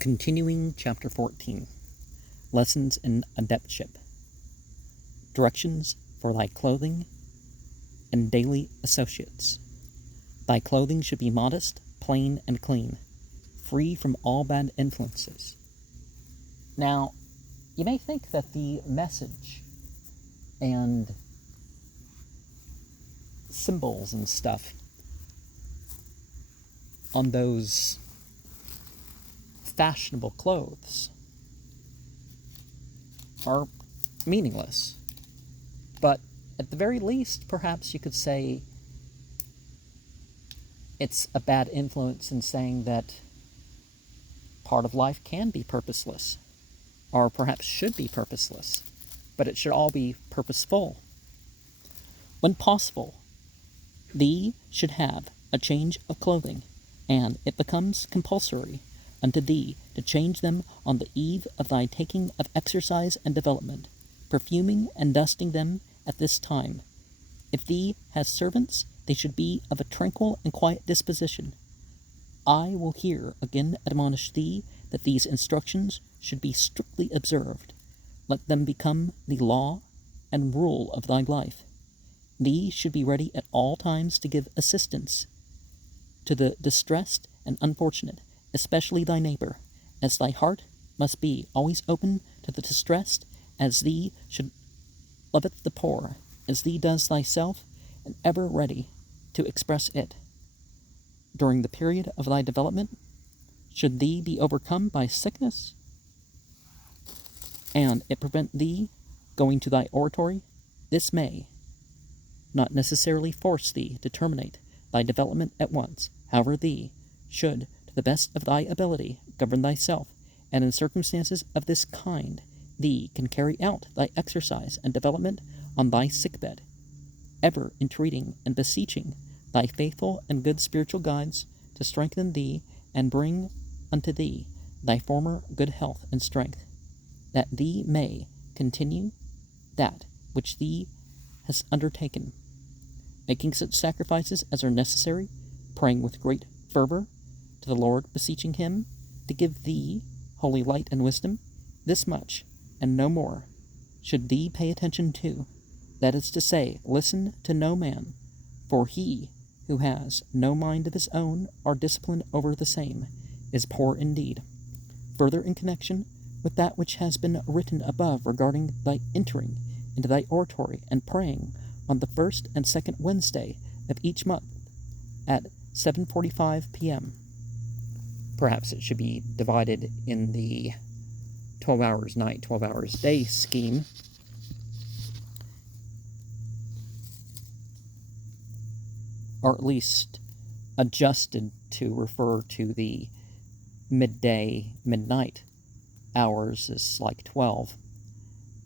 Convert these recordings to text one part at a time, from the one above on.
Continuing Chapter 14. Lessons in Adeptship. Directions for thy clothing and daily associates. Thy clothing should be modest, plain, and clean, free from all bad influences. Now, you may think that the message and symbols and stuff on those fashionable clothes are meaningless. But at the very least, perhaps you could say it's a bad influence in saying that part of life can be purposeless, or perhaps should be purposeless, but it should all be purposeful. When possible, thee should have a change of clothing, and it becomes compulsory unto thee to change them on the eve of thy taking of exercise and development, perfuming and dusting them at this time. If thee has servants, they should be of a tranquil and quiet disposition. I will here again admonish thee that these instructions should be strictly observed. Let them become the law and rule of thy life. Thee should be ready at all times to give assistance to the distressed and unfortunate, especially thy neighbor, as thy heart must be always open to the distressed, as thee should loveth the poor, as thee does thyself, and ever ready to express it. During the period of thy development, should thee be overcome by sickness, and it prevent thee going to thy oratory, this may not necessarily force thee to terminate thy development at once. However, thee should, to the best of thy ability, govern thyself, and in circumstances of this kind, thee can carry out thy exercise and development on thy sickbed, ever entreating and beseeching thy faithful and good spiritual guides to strengthen thee and bring unto thee thy former good health and strength, that thee may continue that which thee has undertaken, making such sacrifices as are necessary, praying with great fervor to the Lord, beseeching him to give thee holy light and wisdom. This much, and no more, should thee pay attention to, that is to say, listen to no man, for he who has no mind of his own, or discipline over the same, is poor indeed. Further, in connection with that which has been written above regarding thy entering into thy oratory and praying on the first and second Wednesday of each month at 7:45 p.m. Perhaps it should be divided in the 12 hours night, 12 hours day scheme. Or at least adjusted to refer to the midday, midnight hours as like 12,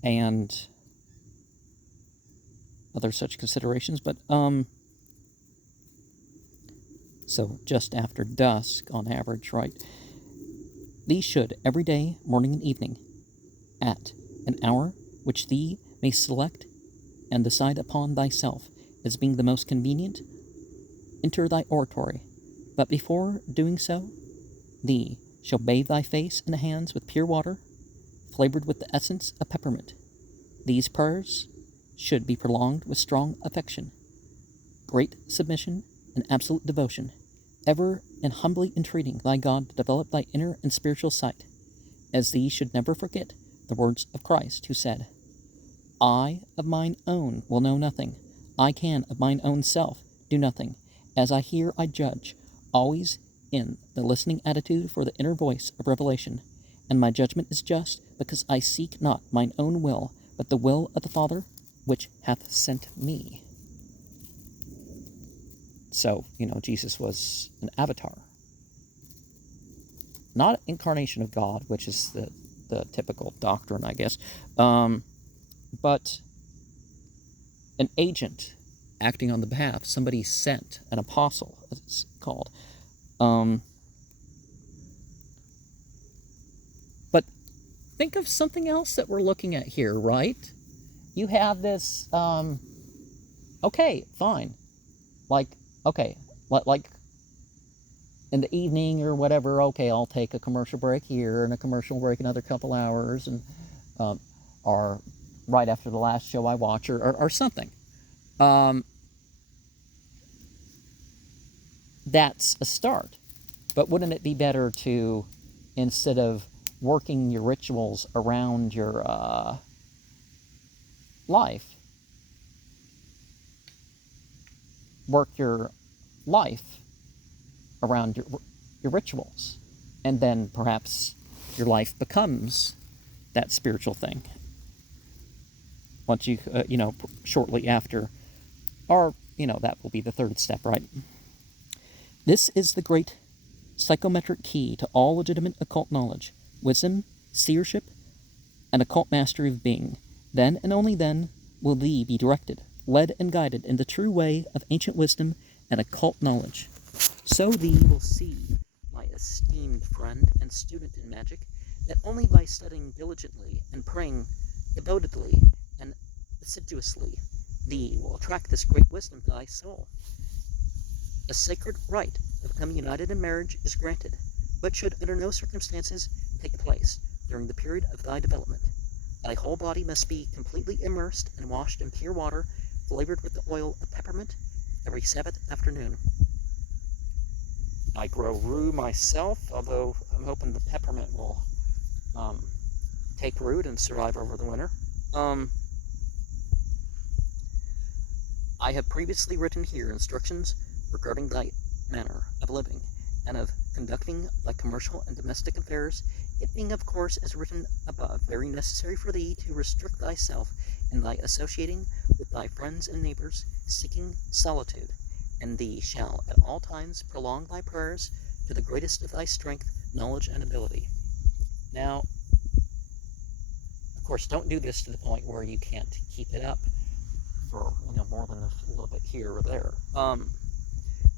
and other such considerations, but so just after dusk on average, right? Thee should every day, morning and evening, at an hour which thee may select and decide upon thyself as being the most convenient, enter thy oratory. But before doing so, thee shall bathe thy face and hands with pure water, flavored with the essence of peppermint. These prayers should be prolonged with strong affection, great submission, and absolute devotion, ever and humbly entreating thy God to develop thy inner and spiritual sight, as thee should never forget the words of Christ, who said, I of mine own will know nothing, I can of mine own self do nothing. As I hear, I judge, always in the listening attitude for the inner voice of revelation, and my judgment is just, because I seek not mine own will, but the will of the Father which hath sent me. So, Jesus was an avatar. Not incarnation of God, which is the typical doctrine, I guess, but an agent acting on the behalf, somebody sent, an apostle, as it's called. But think of something else that we're looking at here, right? You have this, okay, fine. Like in the evening or whatever, okay, I'll take a commercial break here and a commercial break another couple hours, and or right after the last show I watch, or something. That's a start. But wouldn't it be better to, instead of working your rituals around your life, work your life around your rituals, and then perhaps your life becomes that spiritual thing once you shortly after, or that will be the third step, right? This is the great psychometric key to all legitimate occult knowledge, wisdom, seership, and occult mastery of being. Then and only then will thee be directed, led and guided in the true way of ancient wisdom and occult knowledge. So thee will see, my esteemed friend and student in magic, that only by studying diligently and praying devotedly and assiduously, thee will attract this great wisdom to thy soul. A sacred rite of becoming united in marriage is granted, but should under no circumstances take place during the period of thy development. Thy whole body must be completely immersed and washed in pure water, flavored with the oil of peppermint, every Sabbath afternoon. I grow rue myself, although I'm hoping the peppermint will take root and survive over the winter. I have previously written here instructions regarding thy manner of living and of conducting thy commercial and domestic affairs, it being, of course, as written above, very necessary for thee to restrict thyself in thy associating with thy friends and neighbors, seeking solitude, and thee shall at all times prolong thy prayers to the greatest of thy strength, knowledge, and ability. Now, of course, don't do this to the point where you can't keep it up for more than a little bit here or there.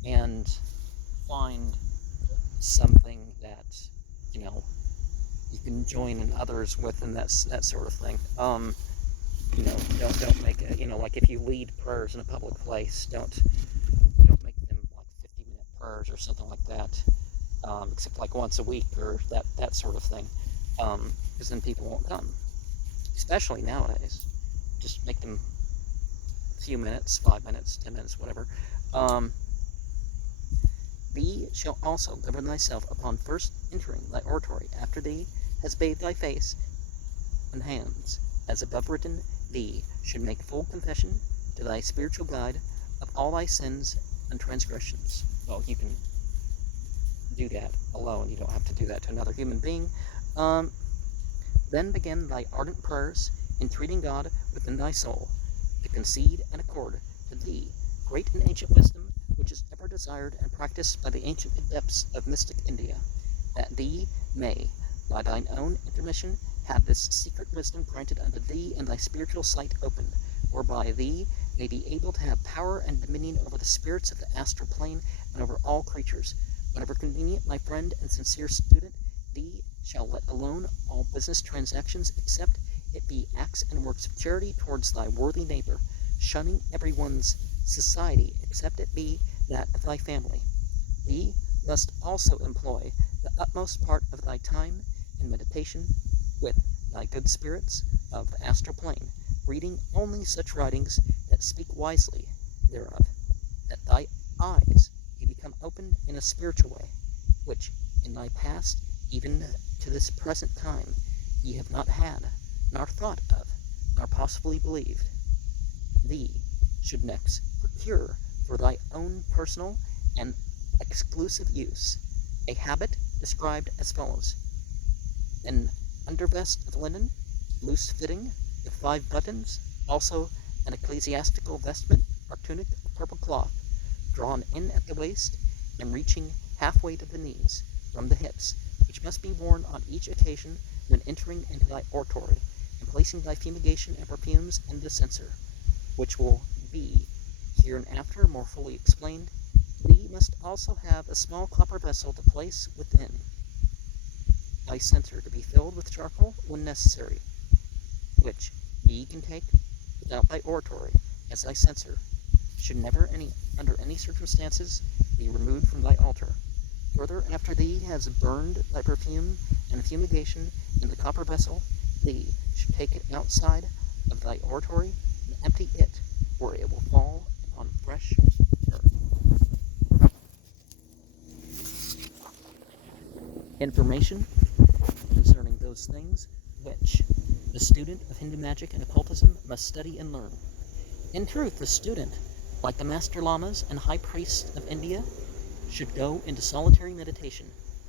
And find something that you can join in others with, and that sort of thing. Don't make it, like if you lead prayers in a public place, don't make them like 50-minute prayers or something like that, except like once a week or that sort of thing, because then people won't come, especially nowadays. Just make them a few minutes, 5 minutes, 10 minutes, whatever. Thee shall also govern thyself upon first entering thy oratory, after thee has bathed thy face and hands, as above written. Thee should make full confession to thy spiritual guide of all thy sins and transgressions. Well, you can do that alone. You don't have to do that to another human being. Then begin thy ardent prayers, entreating God within thy soul to concede and accord to thee great and ancient wisdom, which is ever desired and practiced by the ancient adepts of mystic India, that thee may, by thine own intermission, have this secret wisdom granted unto thee and thy spiritual sight opened, whereby thee may be able to have power and dominion over the spirits of the astral plane and over all creatures. Whenever convenient, my friend and sincere student, thee shall let alone all business transactions, except it be acts and works of charity towards thy worthy neighbor, shunning everyone's society, except it be that of thy family. Thee must also employ the utmost part of thy time in meditation with thy good spirits of the astral plane, reading only such writings that speak wisely thereof, that thy eyes may become opened in a spiritual way, which in thy past, even to this present time, ye have not had, nor thought of, nor possibly believed. Thee should next procure for thy own personal and exclusive use a habit described as follows: an undervest of linen, loose fitting, with 5 buttons, also an ecclesiastical vestment or tunic of purple cloth, drawn in at the waist and reaching halfway to the knees from the hips, which must be worn on each occasion when entering into thy oratory and placing thy fumigation and perfumes in the censer, which will be hereinafter more fully explained. Thee must also have a small copper vessel to place within thy censer, to be filled with charcoal when necessary, which thee can take without thy oratory, as thy censer should never under any circumstances be removed from thy altar, Further, after thee has burned thy perfume and fumigation in the copper vessel, thee should take it outside of thy oratory and empty it, where it will fall upon fresh earth. Information concerning those things which the student of Hindu magic and occultism must study and learn. In truth, the student, like the master lamas and high priests of India, should go into solitary meditation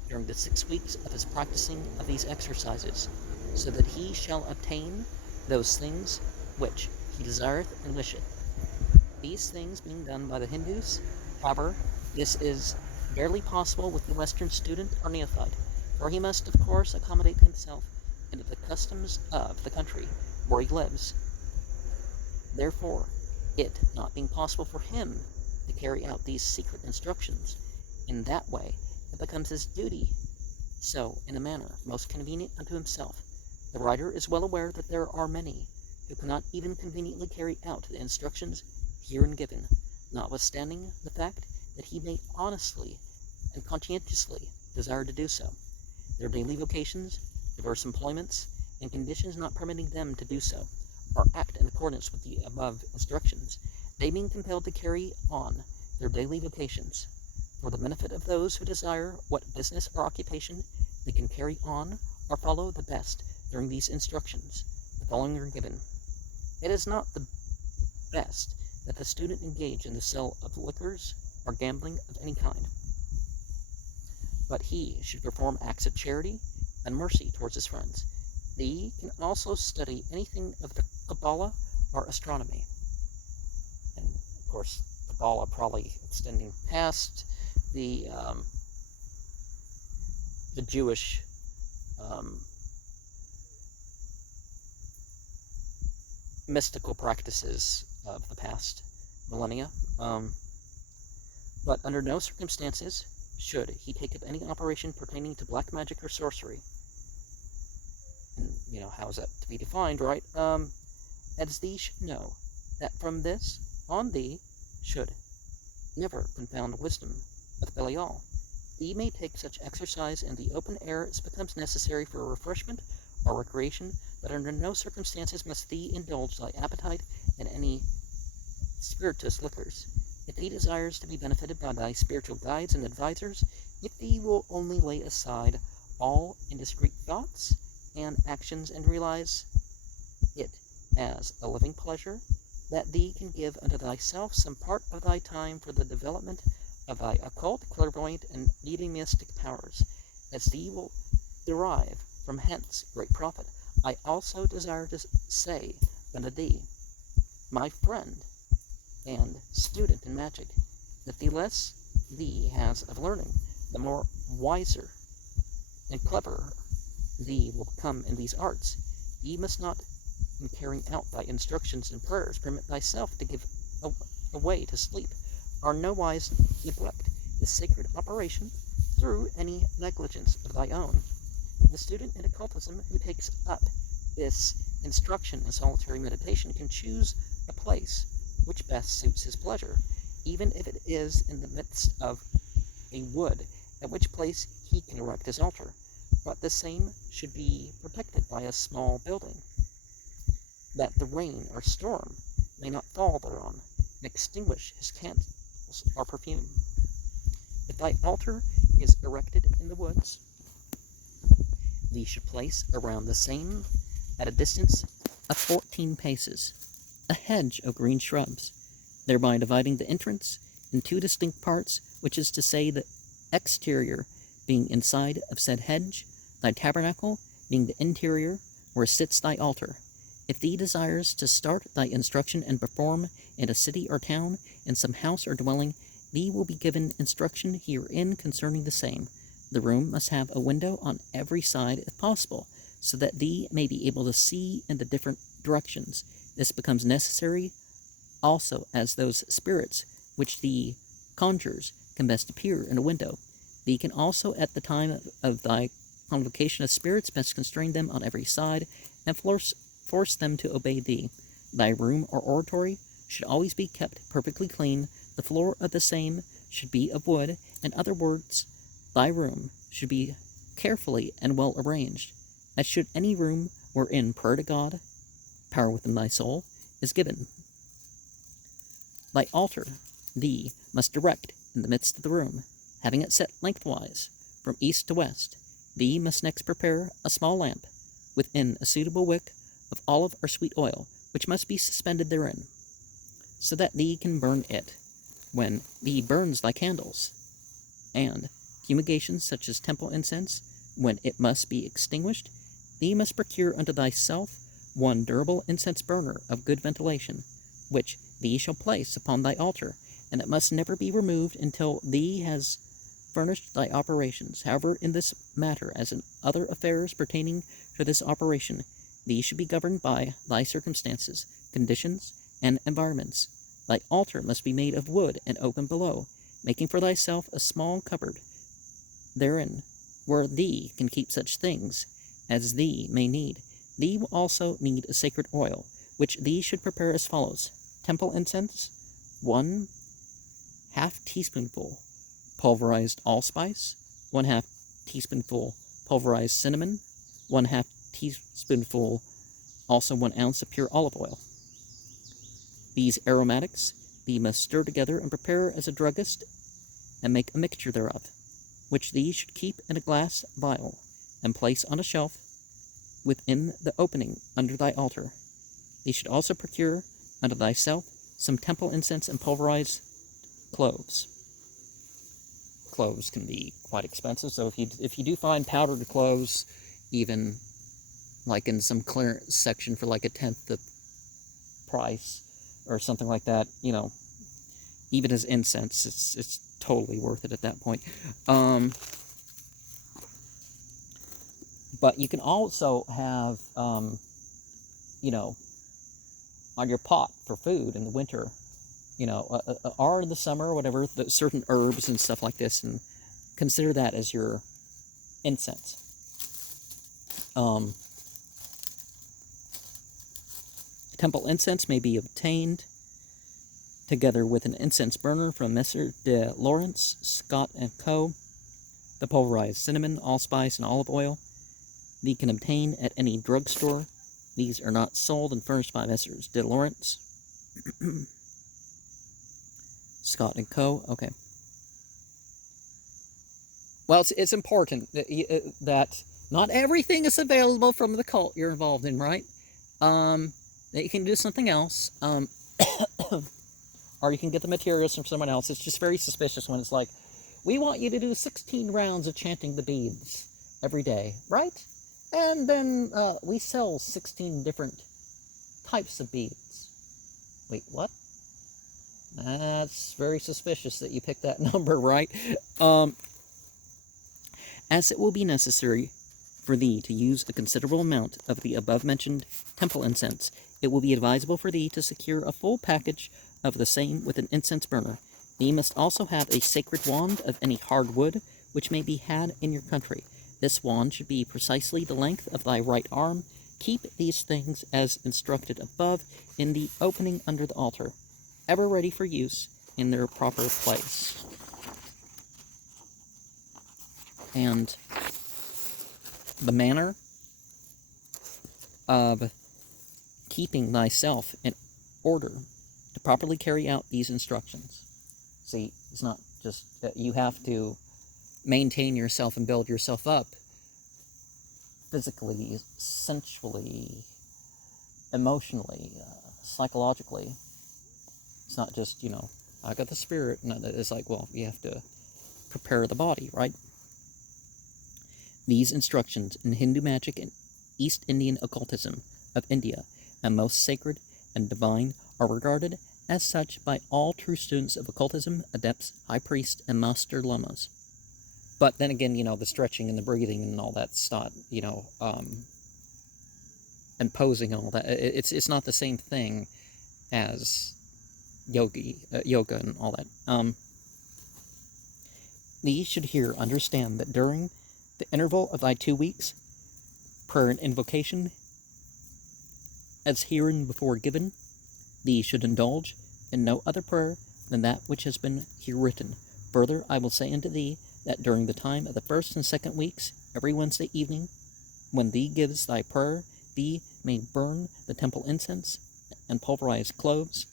during the 6 weeks of his practicing of these exercises, so that he shall obtain those things which he desireth and wisheth. These things being done by the Hindus, however, this is barely possible with the Western student or neophyte, for he must, of course, accommodate himself into the customs of the country where he lives. Therefore, it not being possible for him to carry out these secret instructions, in that way it becomes his duty, so in a manner most convenient unto himself. The writer is well aware that there are many who cannot even conveniently carry out the instructions herein given, notwithstanding the fact that he may honestly and conscientiously desire to do so. Their daily vocations, diverse employments, and conditions not permitting them to do so, or act in accordance with the above instructions, they being compelled to carry on their daily vocations, for the benefit of those who desire what business or occupation they can carry on or follow the best during these instructions, the following are given. It is not the best that the student engage in the sale of liquors or gambling of any kind, but he should perform acts of charity and mercy towards his friends. He can also study anything of the Kabbalah or astronomy. And, of course, Kabbalah probably extending past the Jewish mystical practices of the past millennia. But under no circumstances should he take up any operation pertaining to black magic or sorcery. And, how is that to be defined, right? As thee should know, that from this on thee should never confound wisdom with Belial. Thee may take such exercise in the open air as becomes necessary for refreshment or recreation, but under no circumstances must thee indulge thy appetite in any spirituous liquors. If thee desires to be benefited by thy spiritual guides and advisors, if thee will only lay aside all indiscreet thoughts and actions and realize it as a living pleasure, that thee can give unto thyself some part of thy time for the development of thy occult, clairvoyant, and mediumistic powers, as thee will derive from hence great profit. I also desire to say unto thee, my friend and student in magic, that the less thee has of learning, the more wiser and clever thee will become in these arts. Thee must not, in carrying out thy instructions and prayers, permit thyself to give away to sleep, or nowise neglect this sacred operation through any negligence of thy own. The student in occultism who takes up this instruction in solitary meditation can choose a place which best suits his pleasure, even if it is in the midst of a wood, at which place he can erect his altar, but the same should be protected by a small building, that the rain or storm may not fall thereon, and extinguish his candles or perfume. If thy altar is erected in the woods, thee should place around the same, at a distance of 14 paces, a hedge of green shrubs, thereby dividing the entrance in two distinct parts, which is to say, the exterior being inside of said hedge, thy tabernacle being the interior, where sits thy altar. If thee desires to start thy instruction and perform in a city or town, in some house or dwelling, thee will be given instruction herein concerning the same. The room must have a window on every side if possible, so that thee may be able to see in the different directions. This becomes necessary also as those spirits which thee conjures can best appear in a window. Thee can also at the time of thy convocation of spirits best constrain them on every side, and force them to obey thee. Thy room or oratory should always be kept perfectly clean. The floor of the same should be of wood. In other words, thy room should be carefully and well arranged, as should any room wherein prayer to God, power within thy soul, is given. Thy altar thee must direct in the midst of the room, having it set lengthwise from east to west. Thee must next prepare a small lamp within a suitable wick of olive or sweet oil, which must be suspended therein, so that thee can burn it when thee burns thy candles, and fumigations such as temple incense, when it must be extinguished, thee must procure unto thyself one durable incense burner of good ventilation, which thee shall place upon thy altar, and it must never be removed until thee has furnished thy operations. However, in this matter, as in other affairs pertaining to this operation, thee should be governed by thy circumstances, conditions, and environments. Thy altar must be made of wood and open below, making for thyself a small cupboard therein, where thee can keep such things as thee may need. Thee will also need a sacred oil, which thee should prepare as follows: temple incense, 1/2 teaspoonful pulverized allspice, 1/2 teaspoonful pulverized cinnamon, 1/2 teaspoonful, also 1 ounce of pure olive oil. These aromatics thee must stir together and prepare as a druggist, and make a mixture thereof, which thee should keep in a glass vial, and place on a shelf within the opening under thy altar. Thee should also procure unto thyself some temple incense and pulverized cloves. Cloves can be quite expensive, so if you do find powdered cloves, even like in some clearance section for like 1/10 the price or something like that, even as incense, it's totally worth it at that point. But you can also have, on your pot for food in the winter, or in the summer or whatever, certain herbs and stuff like this, and consider that as your incense. Temple incense may be obtained together with an incense burner from Messer de Laurence, Scott & Co. The pulverized cinnamon, allspice, and olive oil thee can obtain at any drugstore. These are not sold and furnished by Messrs. de Laurence. Scott & Co. Okay. Well, it's important that not everything is available from the cult you're involved in, right? That you can do something else, or you can get the materials from someone else. It's just very suspicious when it's like, we want you to do 16 rounds of chanting the beads every day, right? And then we sell 16 different types of beads. Wait, what? That's very suspicious that you picked that number, right? As it will be necessary for thee to use a considerable amount of the above-mentioned temple incense, it will be advisable for thee to secure a full package of the same with an incense burner. Thee must also have a sacred wand of any hard wood which may be had in your country. This wand should be precisely the length of thy right arm. Keep these things as instructed above in the opening under the altar, ever ready for use in their proper place. And the manner of keeping thyself in order to properly carry out these instructions. See, it's not just that you have to maintain yourself and build yourself up physically, sensually, emotionally, psychologically. It's not just, I got the spirit. No, it's like, well, you have to prepare the body, right? These instructions in Hindu magic and East Indian occultism of India, and most sacred and divine, are regarded as such by all true students of occultism, adepts, high priests, and master lamas. But then again, the stretching and the breathing and all that stuff, and posing and all that, it's not the same thing as yoga and all that. Thee should here understand that during the interval of thy 2 weeks, prayer and invocation, as hereinbefore given, thee should indulge in no other prayer than that which has been here written. Further, I will say unto thee that during the time of the 1st and 2nd weeks, every Wednesday evening, when thee gives thy prayer, thee may burn the temple incense and pulverize cloves.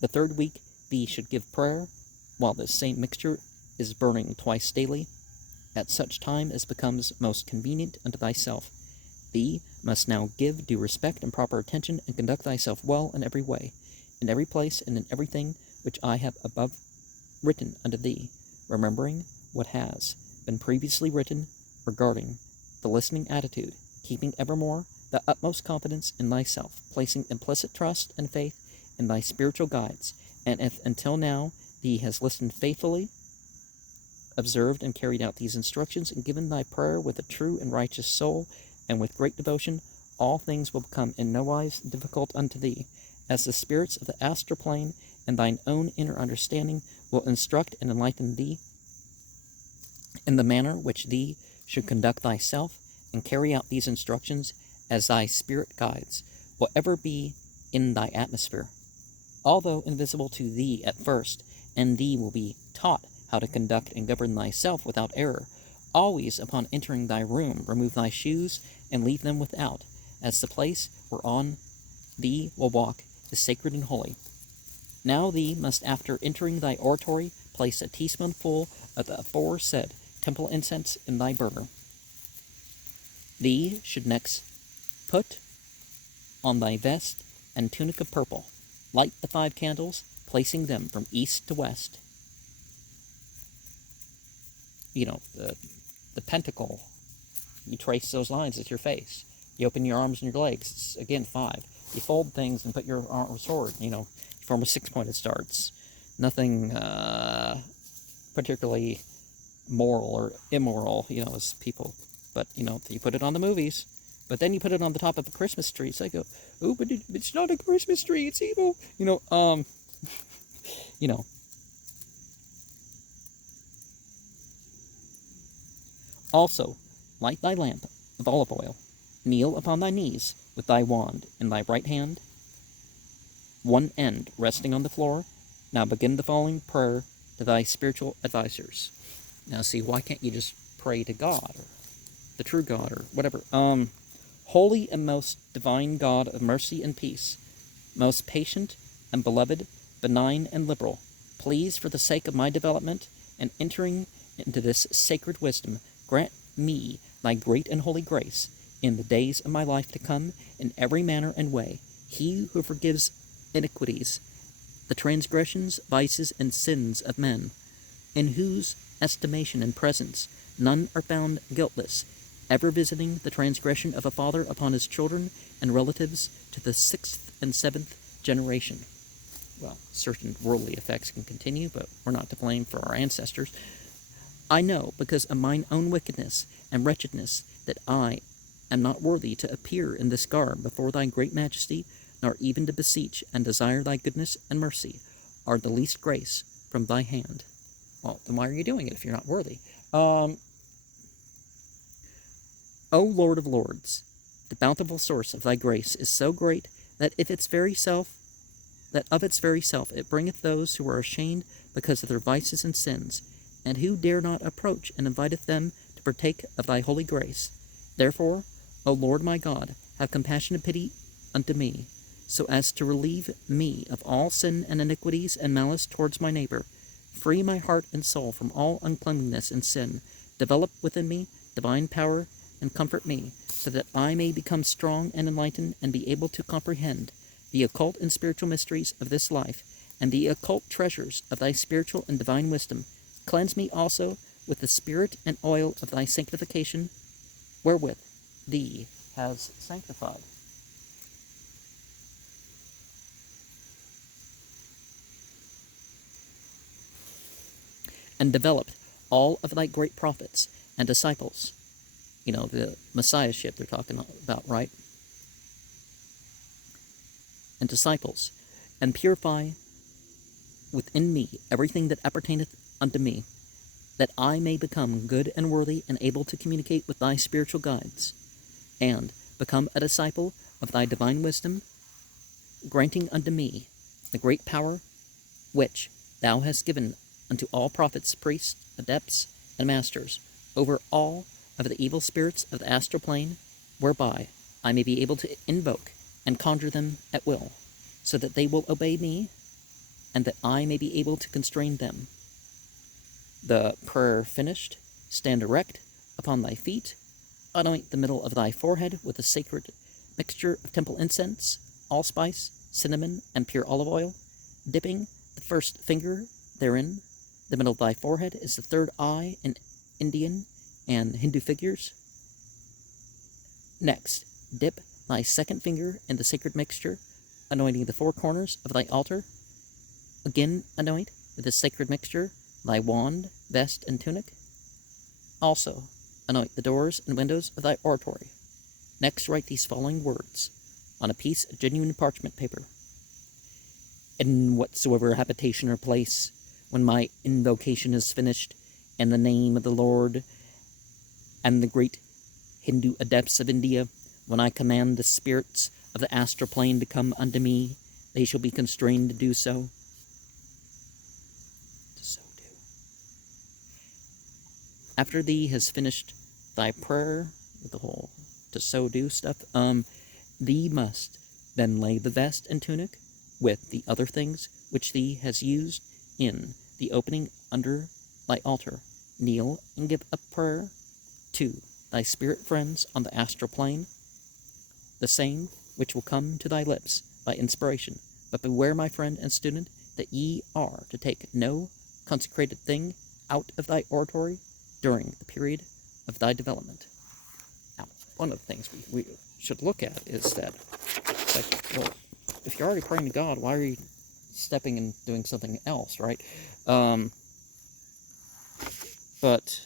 The 3rd week thee should give prayer, while this same mixture is burning twice daily, at such time as becomes most convenient unto thyself. Thee must now give due respect and proper attention, and conduct thyself well in every way, in every place, and in everything which I have above written unto thee, remembering what has been previously written regarding the listening attitude, keeping evermore the utmost confidence in thyself, placing implicit trust and faith in thy spiritual guides, and if until now thee has listened faithfully, observed and carried out these instructions, and given thy prayer with a true and righteous soul, and with great devotion, all things will become in no wise difficult unto thee, as the spirits of the astral plane and thine own inner understanding will instruct and enlighten thee in the manner which thee should conduct thyself, and carry out these instructions as thy spirit guides, whatever be in thy atmosphere. Although invisible to thee at first, and thee will be taught how to conduct and govern thyself without error, always upon entering thy room remove thy shoes and leave them without, as the place whereon thee will walk is sacred and holy. Now thee must, after entering thy oratory, place a teaspoonful of the aforesaid temple incense in thy burner. Thee should next put on thy vest and tunic of purple, light the 5 candles, placing them from east to west. The pentacle, you trace those lines with your face. You open your arms and your legs, it's, again, 5. You fold things and put your arm sword, you form a 6-pointed star. It's nothing particularly moral or immoral, as people, but, you put it on the movies, but then you put it on the top of a Christmas tree. So I go, oh, but it's not a Christmas tree, it's evil, Also, light thy lamp of olive oil, kneel upon thy knees with thy wand in thy right hand, one end resting on the floor. Now begin the following prayer to thy spiritual advisors. Now see, why can't you just pray to God, or the true God, or whatever? Holy and most divine God of mercy and peace, most patient and beloved, benign and liberal, please, for the sake of my development and entering into this sacred wisdom, grant me thy great and holy grace in the days of my life to come, in every manner and way. He who forgives iniquities, the transgressions, vices, and sins of men, in whose estimation and presence none are found guiltless, ever visiting the transgression of a father upon his children and relatives to the 6th and 7th generation. Well, certain worldly effects can continue, but we're not to blame for our ancestors. I know, because of mine own wickedness and wretchedness, that I am not worthy to appear in this garb before thy great majesty, nor even to beseech and desire thy goodness and mercy, or the least grace from thy hand. Well, then why are you doing it if you're not worthy? O Lord of Lords, the bountiful source of thy grace is so great that of its very self it bringeth those who are ashamed because of their vices and sins, and who dare not approach, and inviteth them to partake of thy holy grace. Therefore, O Lord my God, have compassion and pity unto me, so as to relieve me of all sin and iniquities and malice towards my neighbor. Free my heart and soul from all uncleanness and sin. Develop within me divine power, and comfort me, so that I may become strong and enlightened, and be able to comprehend the occult and spiritual mysteries of this life, and the occult treasures of thy spiritual and divine wisdom. Cleanse me also with the spirit and oil of thy sanctification, wherewith thee has sanctified. And developed all of thy great prophets and disciples. The Messiahship they're talking about, right? And disciples, and purify within me everything that appertaineth unto me, that I may become good and worthy, and able to communicate with thy spiritual guides, and become a disciple of thy divine wisdom, granting unto me the great power which thou hast given unto all prophets, priests, adepts, and masters over all of the evil spirits of the astral plane, whereby I may be able to invoke and conjure them at will, so that they will obey me, and that I may be able to constrain them. The prayer finished, stand erect upon thy feet, anoint the middle of thy forehead with a sacred mixture of temple incense, allspice, cinnamon, and pure olive oil, dipping the first finger therein. The middle of thy forehead is the third eye in Indian and Hindu figures. Next, dip thy second finger in the sacred mixture, anointing the four corners of thy altar. Again anoint with the sacred mixture thy wand, vest, and tunic. Also anoint the doors and windows of thy oratory. Next write these following words on a piece of genuine parchment paper. In whatsoever habitation or place, when my invocation is finished, in the name of the Lord and the great Hindu adepts of India, when I command the spirits of the astral plane to come unto me, they shall be constrained to do so. After thee has finished thy prayer with the whole to so do stuff, thee must then lay the vest and tunic with the other things which thee has used in the opening under thy altar. Kneel and give up prayer to thy spirit friends on the astral plane, the same which will come to thy lips by inspiration. But beware, my friend and student, that ye are to take no consecrated thing out of thy oratory during the period of thy development. Now, one of the things we should look at is that it's like, well, if you're already praying to God, why are you stepping and doing something else, right? But,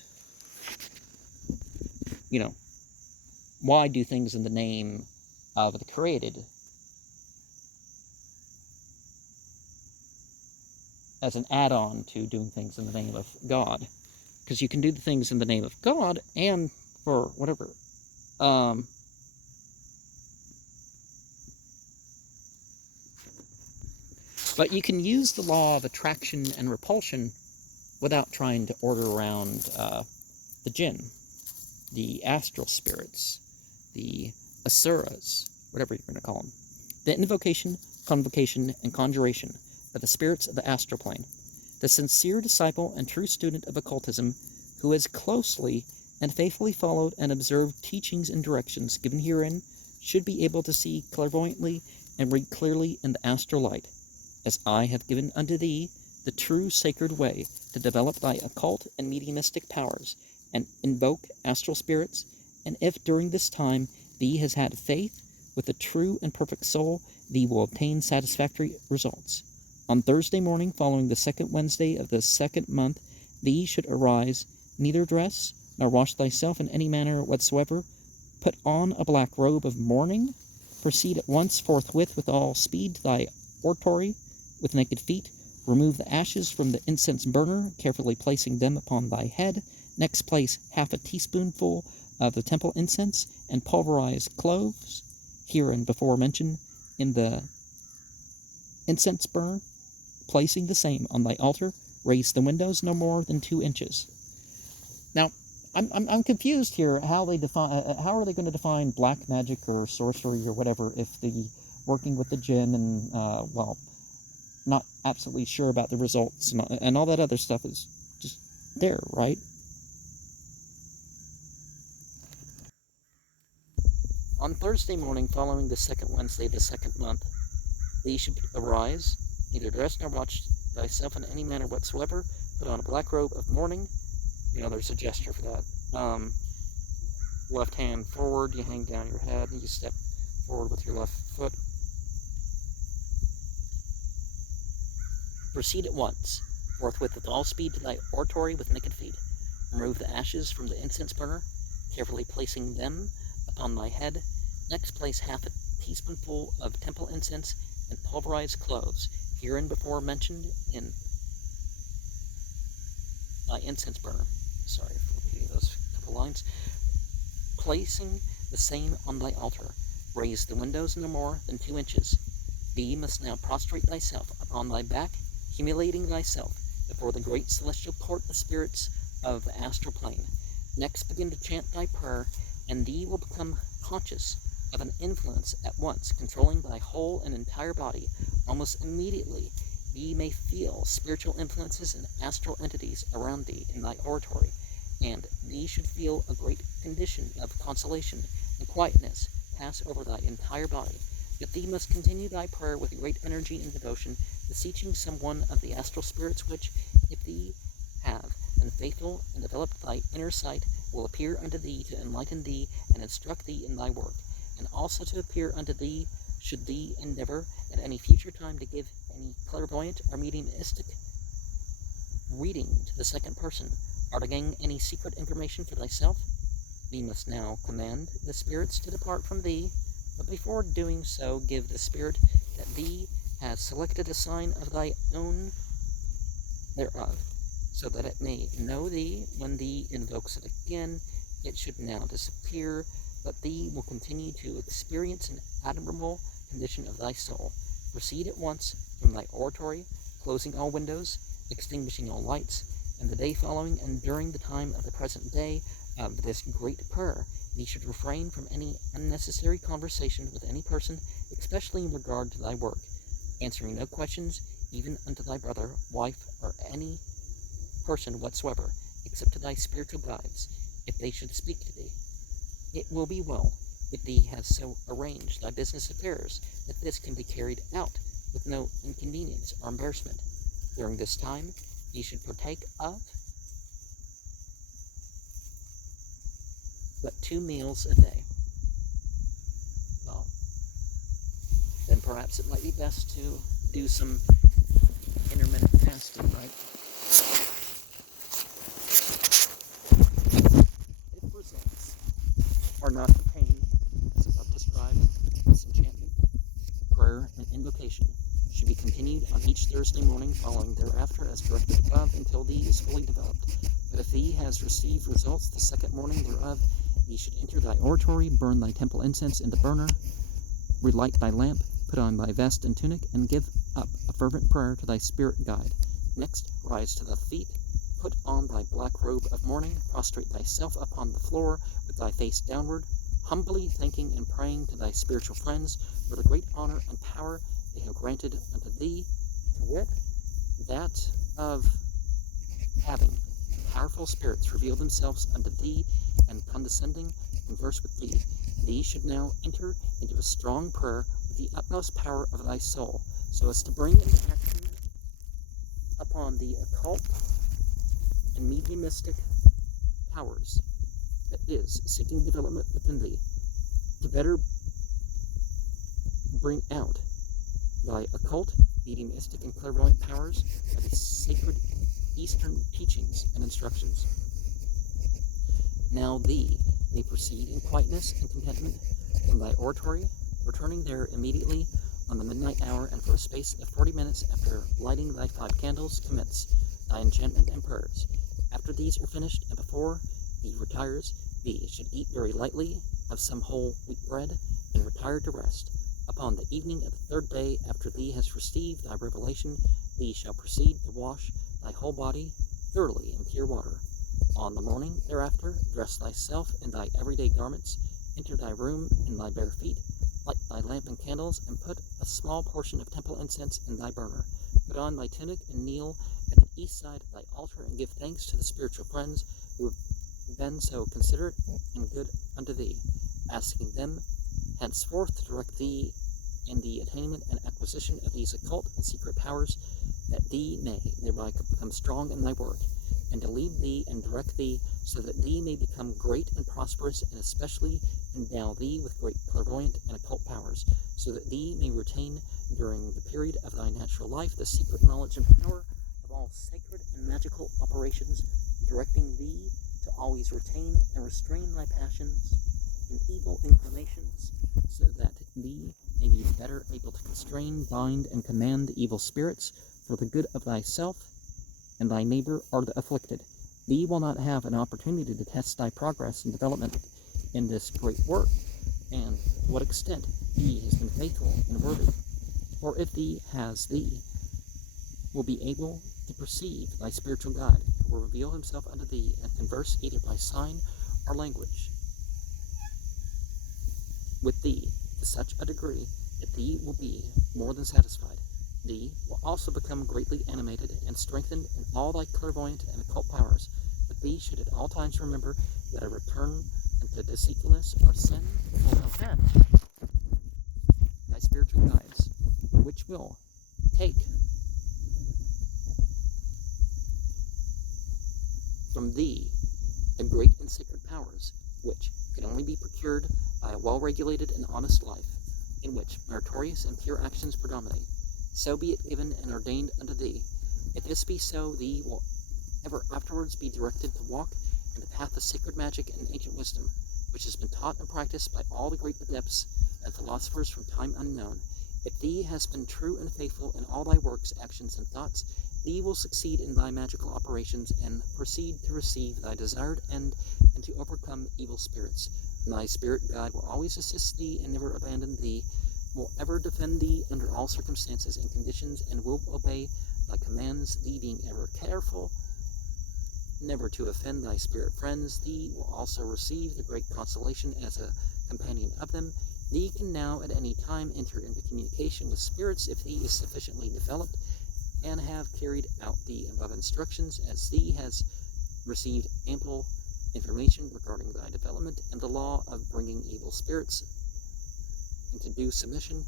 why do things in the name of the created as an add-on to doing things in the name of God? Because you can do the things in the name of God and for whatever. But you can use the law of attraction and repulsion without trying to order around the jinn, the astral spirits, the asuras, whatever you're going to call them. The invocation, convocation, and conjuration of the spirits of the astral plane. The sincere disciple and true student of occultism, who has closely and faithfully followed and observed teachings and directions given herein, should be able to see clairvoyantly and read clearly in the astral light, as I have given unto thee the true sacred way to develop thy occult and mediumistic powers, and invoke astral spirits, and if during this time thee has had faith with a true and perfect soul, thee will obtain satisfactory results. On Thursday morning following the second Wednesday of the second month, thee should arise, neither dress, nor wash thyself in any manner whatsoever, put on a black robe of mourning, proceed at once forthwith with all speed to thy oratory with naked feet, remove the ashes from the incense burner, carefully placing them upon thy head. Next place half a teaspoonful of the temple incense and pulverized cloves, herein before mentioned, in the incense burner, placing the same on thy altar. Raise the windows no more than 2 inches. Now, I'm confused here. How are they going to define black magic or sorcery or whatever if the working with the jinn and not absolutely sure about the results and all that other stuff is just there, right? On Thursday morning following the second Wednesday of the second month, thee should arise, neither dress nor wash thyself in any manner whatsoever, put on a black robe of mourning. There's a gesture for that. Left hand forward, you hang down your head, and you step forward with your left foot. Proceed at once, forthwith with all speed to thy oratory with naked feet. Remove the ashes from the incense burner, carefully placing them upon thy head. Next place half a teaspoonful of temple incense and pulverized cloves, herein before mentioned in thy incense burner. Sorry for repeating those couple lines. Placing the same on thy altar, raise the windows no more than 2 inches. Thee must now prostrate thyself upon thy back, humiliating thyself before the great celestial court of spirits of the astral plane. Next begin to chant thy prayer, and thee will become conscious of an influence at once controlling thy whole and entire body. Almost immediately thee may feel spiritual influences and astral entities around thee in thy oratory, and thee should feel a great condition of consolation and quietness pass over thy entire body. Yet thee must continue thy prayer with great energy and devotion, beseeching some one of the astral spirits which, if thee have been faithful and developed thy inner sight, will appear unto thee to enlighten thee and instruct thee in thy work, and also to appear unto thee should thee endeavor at any future time to give any clairvoyant or mediumistic reading to the second person, or to gain any secret information for thyself. Thee must now command the spirits to depart from thee, but before doing so give the spirit that thee has selected a sign of thy own thereof, so that it may know thee when thee invokes it again. It should now disappear, but thee will continue to experience an admirable condition of thy soul. Proceed at once from thy oratory, closing all windows, extinguishing all lights, and the day following and during the time of the present day of this great prayer, thee should refrain from any unnecessary conversation with any person, especially in regard to thy work, answering no questions, even unto thy brother, wife, or any person whatsoever, except to thy spiritual guides, if they should speak to thee. It will be well if thee has so arranged thy business affairs that this can be carried out with no inconvenience or embarrassment. During this time, ye should partake of but 2 meals a day. Well, then perhaps it might be best to do some intermittent fasting, right? If results are not obtained, as above described, this enchantment, prayer, and invocation should be continued on each Thursday morning following thereafter as directed above until thee is fully developed. But if thee has received results the second morning thereof, thee should enter thy oratory, burn thy temple incense in the burner, relight thy lamp, put on thy vest and tunic, and give up a fervent prayer to thy spirit guide. Next, rise to thy feet, put on thy black robe of mourning, prostrate thyself upon the floor with thy face downward, humbly thanking and praying to thy spiritual friends for the great honor and power they have granted unto thee, to wit, that of having powerful spirits reveal themselves unto thee and condescending to converse with thee. Thee should now enter into a strong prayer with the utmost power of thy soul, so as to bring into action upon the occult and mediumistic powers that is seeking development within thee, to better bring out thy occult, mediumistic, and clairvoyant powers by the sacred Eastern teachings and instructions. Now thee may proceed in quietness and contentment from thy oratory, returning there immediately on the midnight hour, and for a space of 40 minutes after lighting thy 5 candles, commence thy enchantment and prayers. After these are finished, and before thee retires, thee should eat very lightly of some whole wheat bread, and retire to rest. Upon the evening of the 3rd day after thee has received thy revelation, thee shall proceed to wash thy whole body thoroughly in pure water. On the morning thereafter, dress thyself in thy everyday garments, enter thy room in thy bare feet, light thy lamp and candles, and put a small portion of temple incense in thy burner. Put on thy tunic and kneel at the east side of thy altar, and give thanks to the spiritual friends who have been so considerate and good unto thee, asking them henceforth to direct thee in the attainment and acquisition of these occult and secret powers, that thee may thereby become strong in thy work, and to lead thee and direct thee, so that thee may become great and prosperous, and especially endow thee with great clairvoyant and occult powers, so that thee may retain during the period of thy natural life the secret knowledge and power of all sacred and magical operations, directing thee to always retain and restrain thy passions and evil inclinations, so that thee may be better able to constrain, bind, and command the evil spirits for the good of thyself and thy neighbor or the afflicted. Thee will not have an opportunity to test thy progress and development in this great work, and to what extent thee has been faithful and worthy. For if thee has, thee will be able to perceive thy spiritual guide, will reveal himself unto thee, and converse either by sign or language with thee to such a degree that thee will be more than satisfied. Thee will also become greatly animated and strengthened in all thy clairvoyant and occult powers, but thee should at all times remember that a return into deceitfulness or sin will offend thy spiritual guides, which will take from thee the great and sacred powers, which can only be procured by a well-regulated and honest life, in which meritorious and pure actions predominate. So be it given and ordained unto thee. If this be so, thee will ever afterwards be directed to walk in the path of sacred magic and ancient wisdom, which has been taught and practiced by all the great adepts and philosophers from time unknown. If thee has been true and faithful in all thy works, actions, and thoughts, thee will succeed in thy magical operations and proceed to receive thy desired end and to overcome evil spirits. And thy spirit guide will always assist thee and never abandon thee, will ever defend thee under all circumstances and conditions, and will obey thy commands, thee being ever careful never to offend thy spirit friends. Thee will also receive the great consolation as a companion of them. Thee can now at any time enter into communication with spirits if thee is sufficiently developed and have carried out the above instructions, as thee has received ample information regarding thy development and the law of bringing evil spirits into due submission.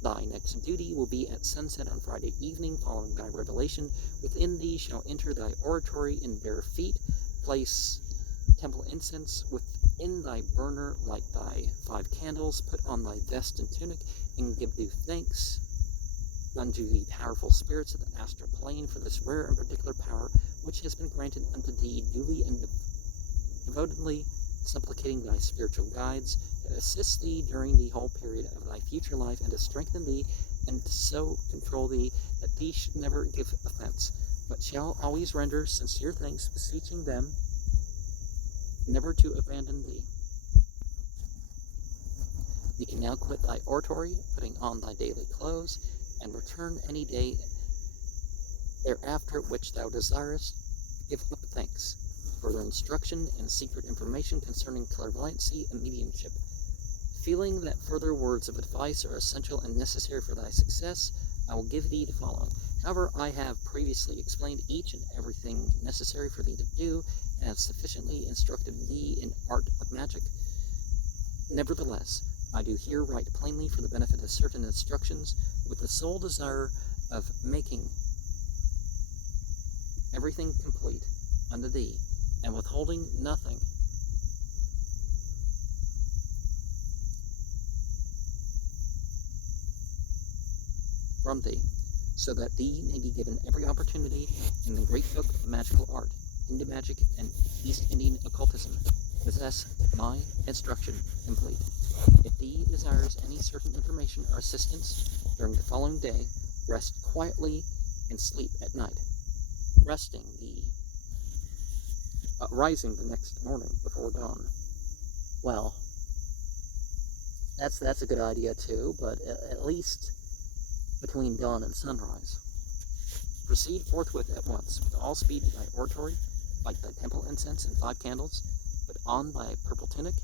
Thy next duty will be at sunset on Friday evening, following thy revelation. Within thee shall enter thy oratory in bare feet, place temple incense within thy burner, light thy 5 candles, put on thy vest and tunic, and give due thanks unto the powerful spirits of the astral plane for this rare and particular power which has been granted unto thee duly and devotedly, supplicating thy spiritual guides to assist thee during the whole period of thy future life, and to strengthen thee and to so control thee that thee should never give offense, but shall always render sincere thanks, beseeching them never to abandon thee. Thee can now quit thy oratory, putting on thy daily clothes, and return any day thereafter which thou desirest. Give up thanks. Further instruction and secret information concerning clairvoyancy and mediumship. Feeling that further words of advice are essential and necessary for thy success, I will give thee the following. However, I have previously explained each and everything necessary for thee to do, and have sufficiently instructed thee in art of magic. Nevertheless, I do here write plainly for the benefit of certain instructions, with the sole desire of making everything complete unto thee, and withholding nothing from thee, so that thee may be given every opportunity in the great book of magical art, Hindu magic and East Indian occultism, possess my instruction complete. If thee desires any certain information or assistance during the following day, rest quietly and sleep at night, rising the next morning before dawn. Well, that's a good idea too, but at least between dawn and sunrise. Proceed forthwith at once, with all speed to thy oratory, light thy temple incense and 5 candles, put on thy purple tunic,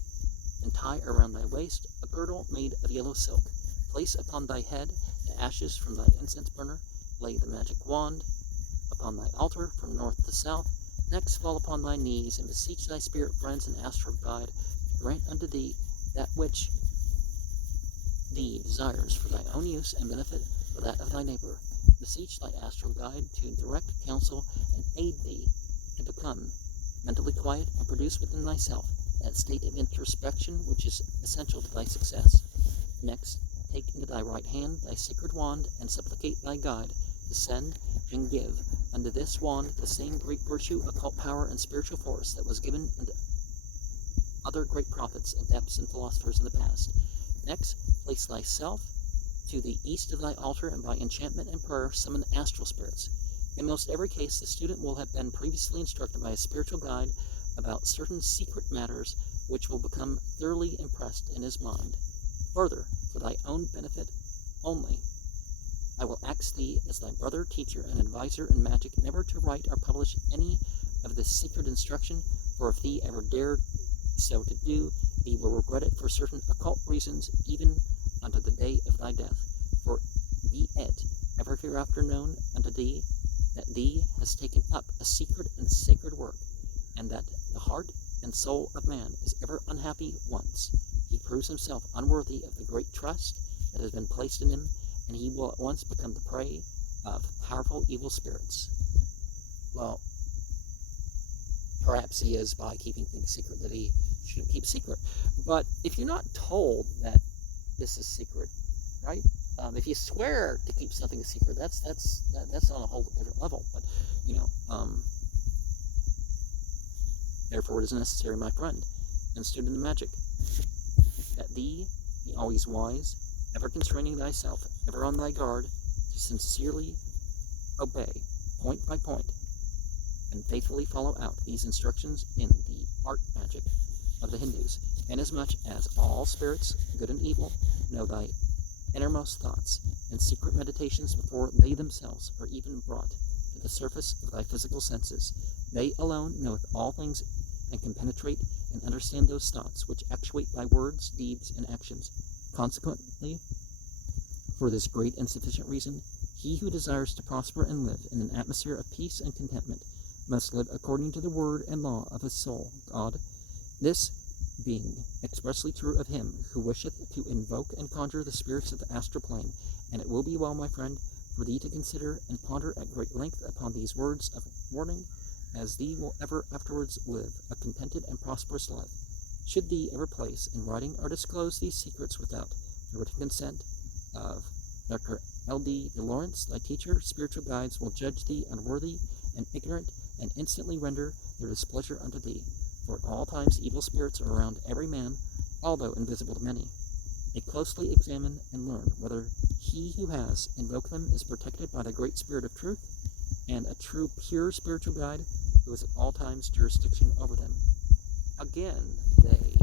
and tie around thy waist a girdle made of yellow silk. Place upon thy head the ashes from thy incense burner, lay the magic wand upon thy altar from north to south. Next fall upon thy knees, and beseech thy spirit friends and astral guide to grant unto thee that which thee desires for thy own use and benefit for that of thy neighbor. Beseech thy astral guide to direct, counsel, and aid thee to become mentally quiet and produce within thyself that state of introspection which is essential to thy success. Next, take into thy right hand thy sacred wand, and supplicate thy guide to send and give unto this wand the same great virtue, occult power, and spiritual force that was given unto other great prophets, adepts, and philosophers in the past. Next, place thyself to the east of thy altar, and by enchantment and prayer summon astral spirits. In most every case, the student will have been previously instructed by a spiritual guide about certain secret matters which will become thoroughly impressed in his mind. Further, for thy own benefit only, I will ask thee, as thy brother, teacher, and adviser in magic, never to write or publish any of this secret instruction, for if thee ever dared so to do, thee will regret it for certain occult reasons, even unto the day of thy death. For be it ever hereafter known unto thee that thee has taken up a secret and sacred work, and that the heart and soul of man is ever unhappy once he proves himself unworthy of the great trust that has been placed in him, and he will at once become the prey of powerful evil spirits. Well, perhaps he is by keeping things secret that he shouldn't keep secret. But if you're not told that this is secret, right? If you swear to keep something a secret, that's on a whole different level. But therefore it is necessary, my friend, and student of magic, that thee be always wise, ever constraining thyself, ever on thy guard, to sincerely obey, point by point, and faithfully follow out these instructions in the art magic of the Hindus, inasmuch as all spirits, good and evil, know thy innermost thoughts and secret meditations before they themselves are even brought to the surface of thy physical senses. They alone knoweth all things and can penetrate and understand those thoughts which actuate thy words, deeds, and actions. Consequently, for this great and sufficient reason, he who desires to prosper and live in an atmosphere of peace and contentment must live according to the word and law of his soul, God. This being expressly true of him who wisheth to invoke and conjure the spirits of the astral plane. And it will be well, my friend, for thee to consider and ponder at great length upon these words of warning, as thee will ever afterwards live a contented and prosperous life. Should thee ever place in writing or disclose these secrets without the written consent of Dr. L.D. Laurence, thy teacher, spiritual guides will judge thee unworthy and ignorant, and instantly render their displeasure unto thee. For at all times evil spirits are around every man, although invisible to many. They closely examine and learn whether he who has invoked them is protected by the great spirit of truth, and a true pure spiritual guide who has at all times jurisdiction over them. Again, they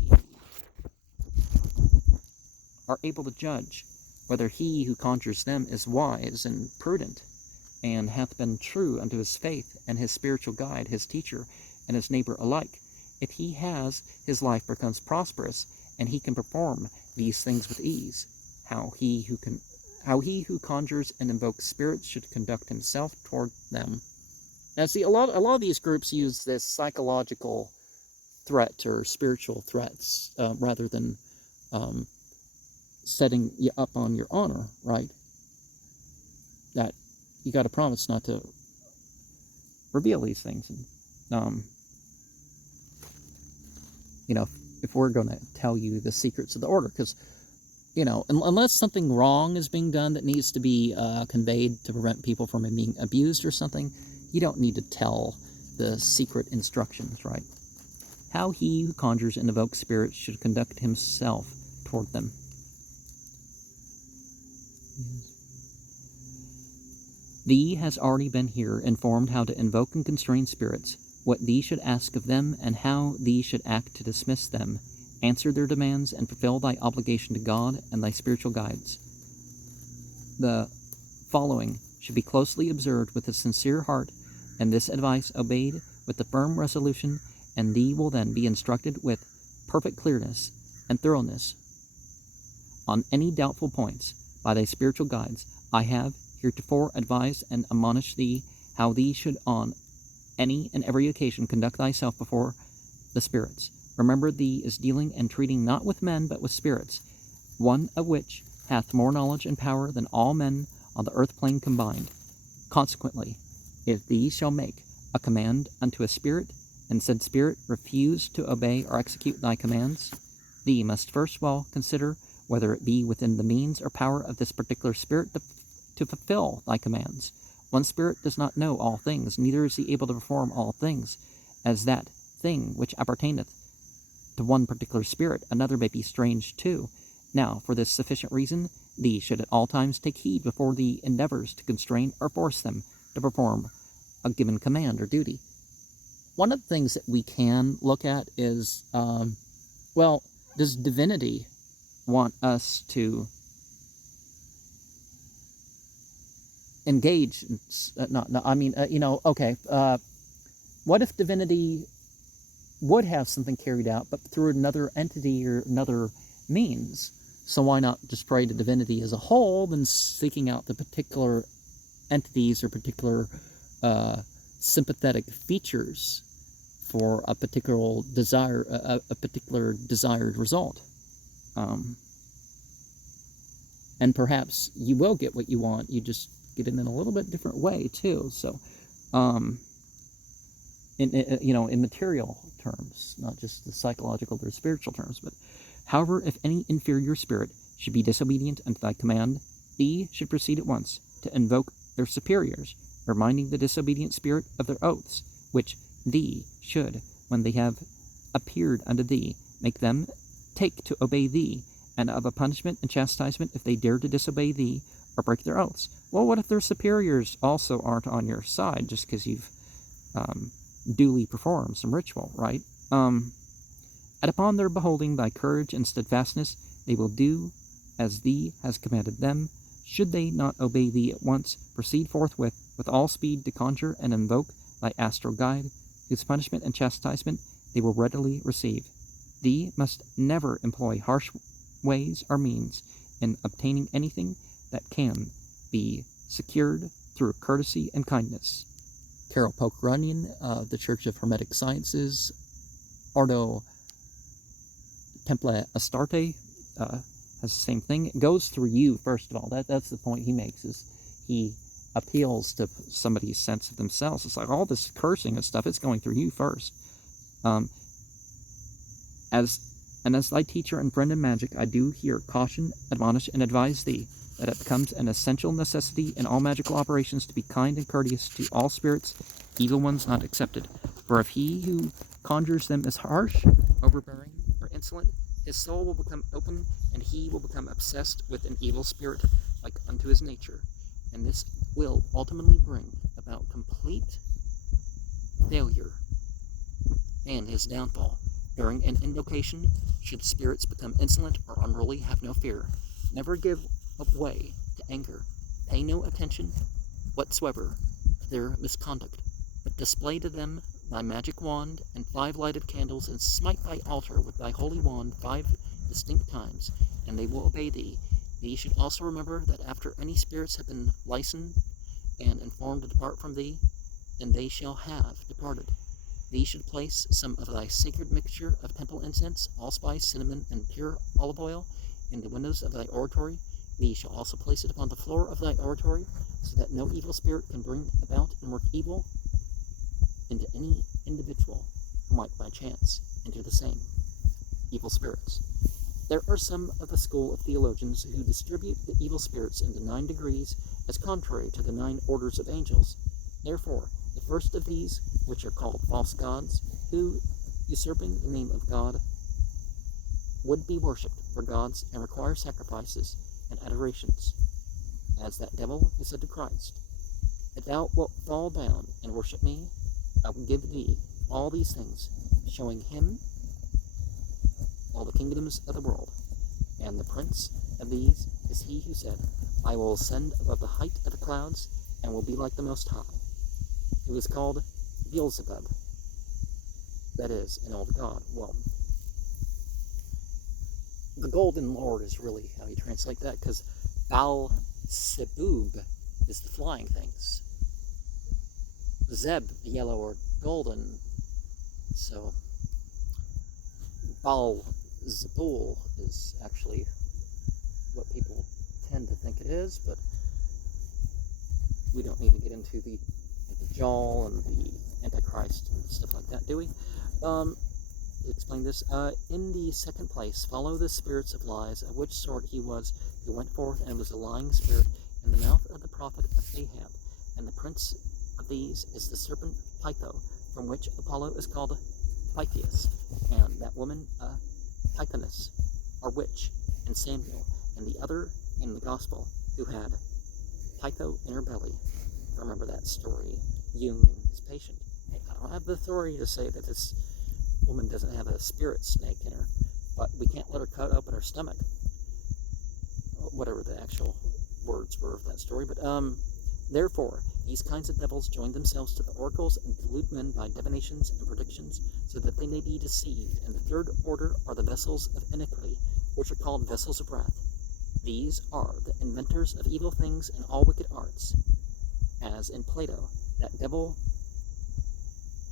are able to judge whether he who conjures them is wise and prudent, and hath been true unto his faith, and his spiritual guide, his teacher, and his neighbor alike. If he has, his life becomes prosperous, and he can perform these things with ease. How he who conjures and invokes spirits should conduct himself toward them. Now, see, a lot of these groups use this psychological threat or spiritual threats rather than setting you up on your honor, right? That you got to promise not to reveal these things. And, if we're going to tell you the secrets of the order, because, unless something wrong is being done that needs to be conveyed to prevent people from being abused or something, you don't need to tell the secret instructions, right? How he who conjures and invokes spirits should conduct himself toward them. Thee has already been here informed how to invoke and constrain spirits, what thee should ask of them, and how thee should act to dismiss them, answer their demands, and fulfill thy obligation to God and thy spiritual guides. The following should be closely observed with a sincere heart, and this advice obeyed with the firm resolution, and thee will then be instructed with perfect clearness and thoroughness on any doubtful points by thy spiritual guides. I have heretofore advised and admonished thee how thee should on any and every occasion conduct thyself before the spirits. Remember, thee is dealing and treating not with men but with spirits, one of which hath more knowledge and power than all men on the earth plane combined. Consequently, if thee shall make a command unto a spirit, and said spirit refuse to obey or execute thy commands, thee must first well consider whether it be within the means or power of this particular spirit to fulfill thy commands. One spirit does not know all things, neither is he able to perform all things. As that thing which appertaineth to one particular spirit, another may be strange too. Now, for this sufficient reason, thee should at all times take heed before thee endeavors to constrain or force them to perform a given command or duty. One of the things that we can look at is, does divinity want us to engage in, What if divinity would have something carried out, but through another entity or another means? So why not just pray to divinity as a whole, than seeking out the particular entities or particular sympathetic features for a particular desire, a particular desired result? And perhaps you will get what you want. You just get it in a little bit different way too. So, in material terms, not just the psychological or spiritual terms. But, however, if any inferior spirit should be disobedient unto thy command, thee should proceed at once to invoke their superiors, reminding the disobedient spirit of their oaths, which thee should, when they have appeared unto thee, make them take to obey thee, and of a punishment and chastisement if they dare to disobey thee or break their oaths. Well, what if their superiors also aren't on your side just because you've duly performed some ritual, right? And upon their beholding thy courage and steadfastness, they will do as thee has commanded them. Should they not obey thee at once, proceed forthwith with all speed to conjure and invoke thy astral guide, whose punishment and chastisement they will readily receive. Thee must never employ harsh ways or means in obtaining anything that can be secured through courtesy and kindness. Carol Poke-Runyon of the Church of Hermetic Sciences, Ordo Temple Astarte, has the same thing. It goes through you, first of all. That's the point he makes, is he appeals to somebody's sense of themselves. It's like all this cursing and stuff, it's going through you first. As thy teacher and friend in magic, I do here caution, admonish, and advise thee that it becomes an essential necessity in all magical operations to be kind and courteous to all spirits, evil ones not excepted. For if he who conjures them is harsh, overbearing, or insolent, his soul will become open, and he will become obsessed with an evil spirit like unto his nature. And this will ultimately bring about complete failure and his downfall. During an invocation, should spirits become insolent or unruly, have no fear. Never give way to anger. Pay no attention whatsoever to their misconduct, but display to them thy magic wand and 5 lighted candles, and smite thy altar with thy holy wand 5 distinct times, and they will obey thee. Thee should also remember that after any spirits have been licensed and informed to depart from thee, and they shall have departed, thee should place some of thy sacred mixture of temple incense, allspice, cinnamon, and pure olive oil in the windows of thy oratory. Thee shall also place it upon the floor of thy oratory, so that no evil spirit can bring about and work evil into any individual who might by chance enter the same evil spirits. There are some of the school of theologians who distribute the evil spirits into 9 degrees as contrary to the 9 orders of angels. Therefore, the first of these, which are called false gods, who, usurping the name of God, would be worshipped for gods and require sacrifices and adorations, as that devil who said to Christ, "If thou wilt fall down and worship me, I will give thee all these things," showing him all the kingdoms of the world. And the prince of these is he who said, "I will ascend above the height of the clouds, and will be like the Most High," who is called Beelzebub, that is, an old god. Well, the Golden Lord is really how you translate that, because Baal-Zebub is the flying things. Zeb, yellow or golden. So Baal-Zebul is actually what people tend to think it is, but we don't need to get into the Jal and the Antichrist and stuff like that, do we? Explain this. In the second place, follow the spirits of lies, of which sort he was who went forth and was a lying spirit in the mouth of the prophet of Ahab. And the prince of these is the serpent Pytho, from which Apollo is called Pythias, and that woman Pythoness, or witch, in Samuel, and the other in the Gospel, who had Pytho in her belly. Remember that story, Jung and his patient. I don't have the authority to say that this woman doesn't have a spirit snake in her, but we can't let her cut open her stomach. Whatever the actual words were of that story. But Therefore, these kinds of devils join themselves to the oracles and delude men by divinations and predictions, so that they may be deceived. And the third order are the vessels of iniquity, which are called vessels of wrath. These are the inventors of evil things and all wicked arts, as in Plato, that devil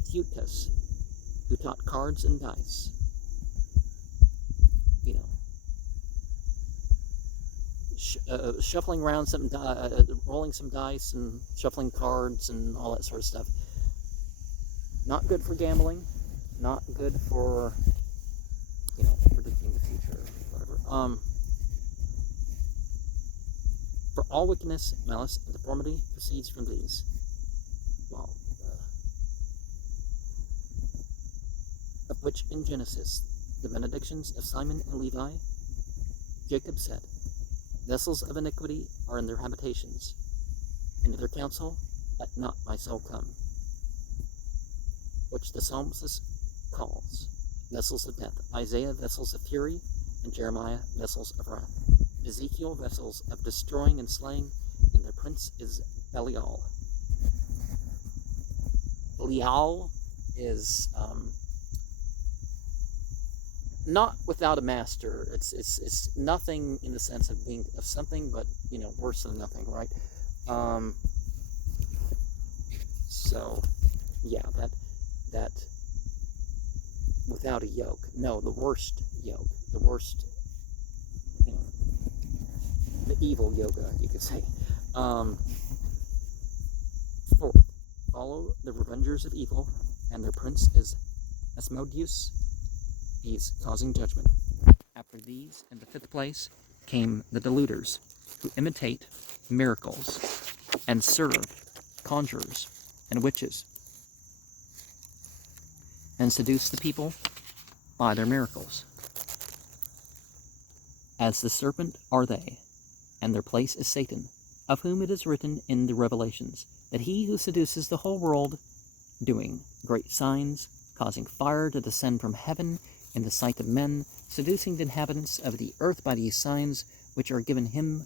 Theutus, who taught cards and dice. You know, shuffling around some, rolling some dice and shuffling cards and all that sort of stuff. Not good for gambling. Not good for, predicting the future, whatever. For all wickedness, malice, and deformity proceeds from these. Well, of which in Genesis, the benedictions of Simon and Levi, Jacob said, vessels of iniquity are in their habitations. Into their counsel, let not my soul come. Which the psalmist calls vessels of death. Isaiah, vessels of fury, and Jeremiah, vessels of wrath. Ezekiel, vessels of destroying and slaying, and their prince is Belial. Belial is not without a master. It's nothing in the sense of being of something, but worse than nothing, right? So yeah, that without a yoke. No, the worst yoke, the worst, the evil yoga, you could say. Fourth, follow the revengers of evil, and their prince is Asmodeus. He's causing judgment. After these, in the fifth place, came the deluders, who imitate miracles and serve conjurers and witches, and seduce the people by their miracles. As the serpent are they, and their place is Satan, of whom it is written in the Revelations, that he who seduces the whole world, doing great signs, causing fire to descend from heaven in the sight of men, seducing the inhabitants of the earth by these signs which are given him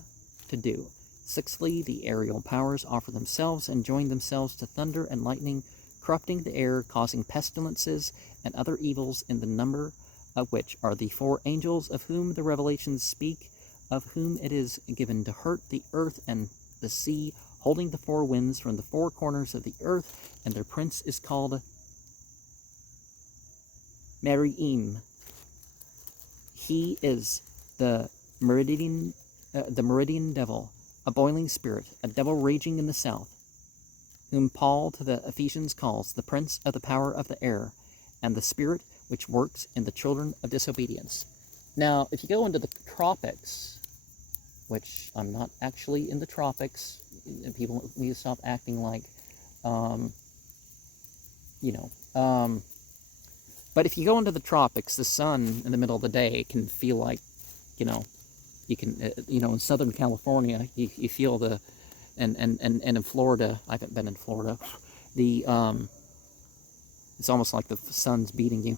to do. Sixthly, the aerial powers offer themselves and join themselves to thunder and lightning, corrupting the air, causing pestilences and other evils, in the number of which are the four angels of whom the Revelations speak, of whom it is given to hurt the earth and the sea, holding the four winds from the four corners of the earth, and their prince is called Meriim. He is the meridian devil, a boiling spirit, a devil raging in the south, whom Paul to the Ephesians calls the prince of the power of the air, and the spirit which works in the children of disobedience. Now, if you go into the tropics, which I'm not actually in the tropics, and people need to stop acting like, but if you go into the tropics, the sun in the middle of the day can feel like, you can, in Southern California, you feel the, and in Florida, I haven't been in Florida, it's almost like the sun's beating you.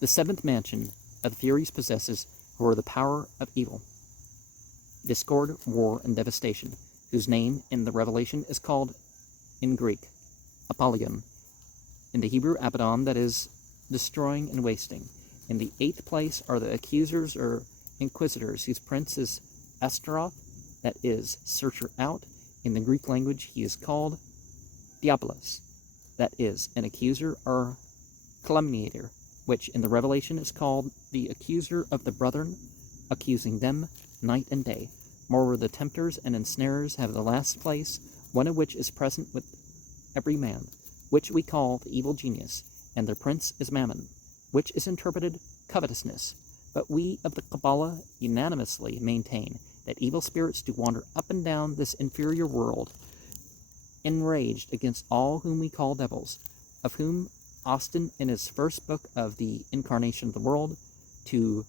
The seventh mansion of the Furies possesses, who are the power of evil, discord, war, and devastation, whose name in the Revelation is called, in Greek, Apollyon, in the Hebrew, Abaddon, that is, destroying and wasting. In the eighth place are the accusers or inquisitors, whose prince is Astaroth, that is, searcher out. In the Greek language, he is called Diabolos, that is, an accuser or calumniator, which in the Revelation is called the accuser of the brethren, accusing them night and day. Moreover, the tempters and ensnarers have the last place, one of which is present with every man, which we call the evil genius, and their prince is Mammon, which is interpreted covetousness. But we of the Kabbalah unanimously maintain that evil spirits do wander up and down this inferior world, enraged against all whom we call devils, of whom Austin, in his first book of the Incarnation of the World, to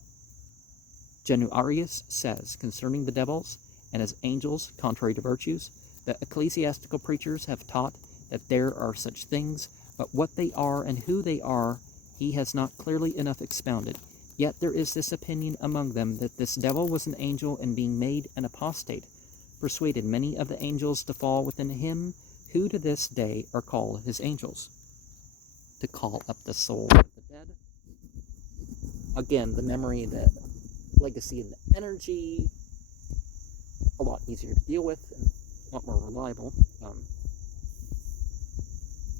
Januarius, says concerning the devils and as angels, contrary to virtues, the ecclesiastical preachers have taught that there are such things, but what they are and who they are, he has not clearly enough expounded. Yet there is this opinion among them that this devil was an angel and being made an apostate, persuaded many of the angels to fall within him, who to this day are called his angels, to call up the souls of the dead. Again, the memory, the legacy, and the energy, a lot easier to deal with and a lot more reliable.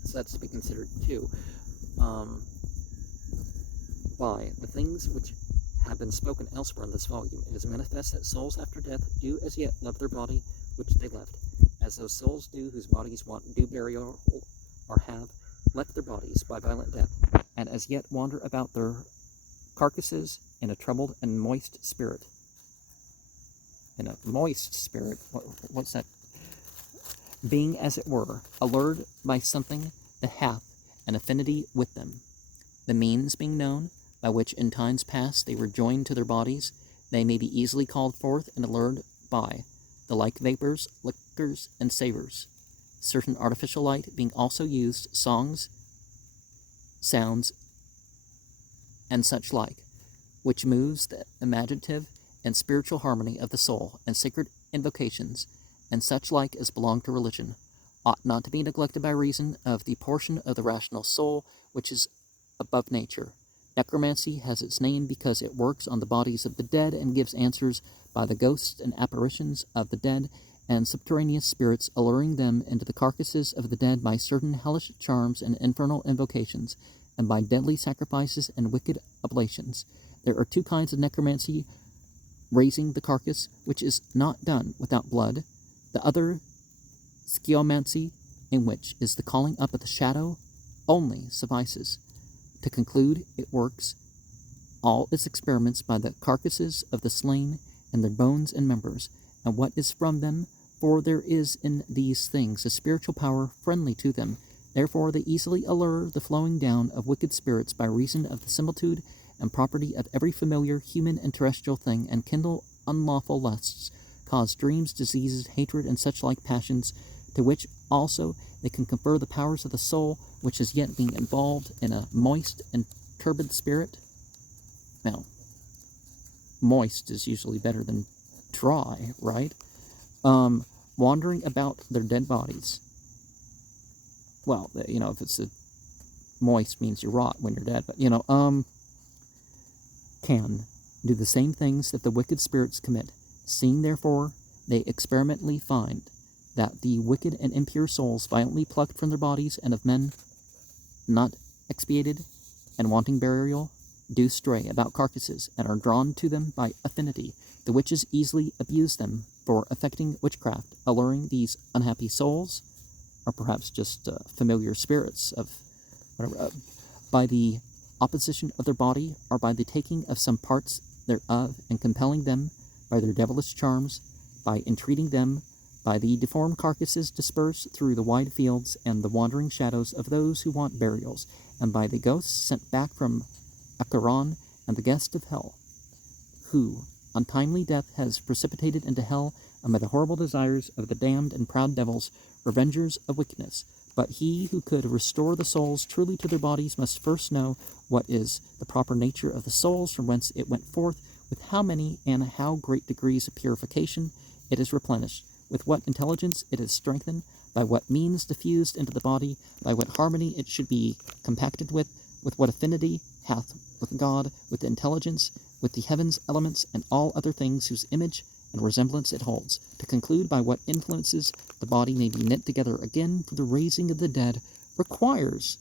So that's to be considered too. By the things which have been spoken elsewhere in this volume, it is manifest that souls after death do as yet love their body which they left, as those souls do whose bodies want due burial or have left their bodies by violent death, and as yet wander about their carcasses in a troubled and moist spirit. In a moist spirit, what's that? Being, as it were, allured by something that hath an affinity with them. The means being known, by which in times past they were joined to their bodies, they may be easily called forth and allured by the like vapors, liquors, and savours. Certain artificial light being also used, songs, sounds, and such like, which moves the imaginative and spiritual harmony of the soul, and sacred invocations, and such like as belong to religion, ought not to be neglected by reason of the portion of the rational soul which is above nature. Necromancy has its name because it works on the bodies of the dead and gives answers by the ghosts and apparitions of the dead and subterraneous spirits, alluring them into the carcasses of the dead by certain hellish charms and infernal invocations, and by deadly sacrifices and wicked oblations. There are two kinds of necromancy: raising the carcass, which is not done without blood; the other, sciomancy, in which is the calling up of the shadow only suffices. To conclude, it works all its experiments by the carcasses of the slain and their bones and members, and what is from them, for there is in these things a spiritual power friendly to them. Therefore they easily allure the flowing down of wicked spirits by reason of the similitude and property of every familiar human and terrestrial thing, and kindle unlawful lusts, cause dreams, diseases, hatred, and such like passions, to which also they can confer the powers of the soul, which is yet being involved in a moist and turbid spirit. Now, moist is usually better than dry, right? Wandering about their dead bodies. Well, if it's moist means you rot when you're dead, but, can do the same things that the wicked spirits commit. Seeing, therefore, they experimentally find that the wicked and impure souls violently plucked from their bodies and of men not expiated and wanting burial do stray about carcasses and are drawn to them by affinity. The witches easily abuse them for effecting witchcraft, alluring these unhappy souls, or perhaps just familiar spirits of whatever, by the opposition of their body, or by the taking of some parts thereof, and compelling them by their devilish charms, by entreating them by the deformed carcasses dispersed through the wide fields and the wandering shadows of those who want burials, and by the ghosts sent back from Acheron and the guest of hell, who untimely death has precipitated into hell, and by the horrible desires of the damned and proud devils, revengers of wickedness. But he who could restore the souls truly to their bodies must first know what is the proper nature of the souls, from whence it went forth, with how many and how great degrees of purification it is replenished, with what intelligence it is strengthened, by what means diffused into the body, by what harmony it should be compacted with what affinity hath with God, with the intelligence, with the heavens, elements, and all other things whose image and resemblance it holds, to conclude by what influences the body may be knit together again for the raising of the dead, requires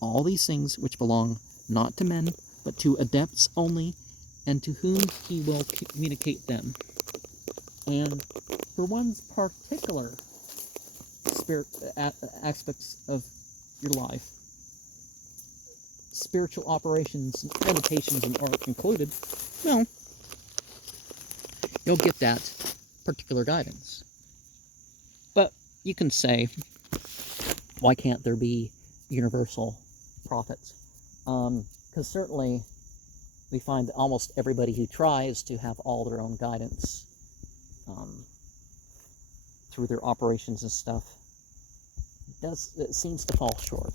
all these things which belong not to men, but to adepts only, and to whom he will communicate them. And for one's particular spirit aspects of your life, spiritual operations, meditations, and art included, well, you'll get that particular guidance. But you can say, why can't there be universal prophets? Because certainly we find that almost everybody who tries to have all their own guidance through their operations and stuff, it seems to fall short.